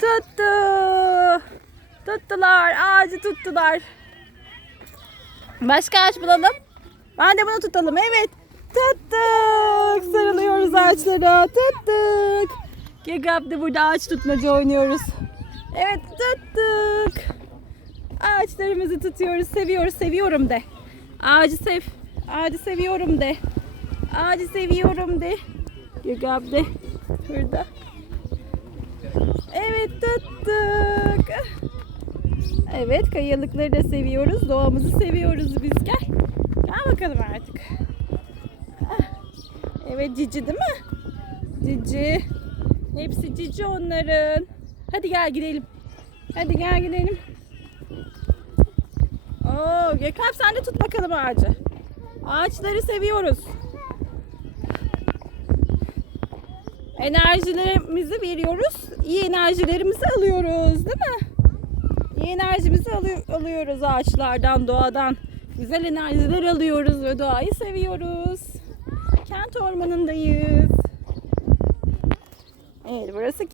Tuttu. Tuttular. Ağacı tuttular. Başka ağaç bulalım. Ben de bunu tutalım. Evet. Tuttuk. Sarılıyoruz ağaçlara. Tuttuk. Gegab de burada ağaç tutmaca oynuyoruz. Evet tuttuk. Ağaçlarımızı tutuyoruz. Seviyoruz. Seviyorum de. Ağacı sev. Ağacı seviyorum de. Ağacı seviyorum de. Gegab de. Burada. Tuttuk. Evet kayalıkları da seviyoruz. Doğamızı seviyoruz biz. Gel. Gel bakalım artık. Evet cici değil mi? Cici. Hepsi cici onların. Hadi gel gidelim. Hadi gel gidelim. Oo, Gökalp sen de tut bakalım ağacı. Ağaçları seviyoruz. Enerjilerimizi veriyoruz. iyi enerjilerimizi alıyoruz, değil mi? İyi enerjimizi alı- alıyoruz ağaçlardan, doğadan. Güzel enerjiler alıyoruz ve doğayı seviyoruz. Kent ormanındayız. Evet, burası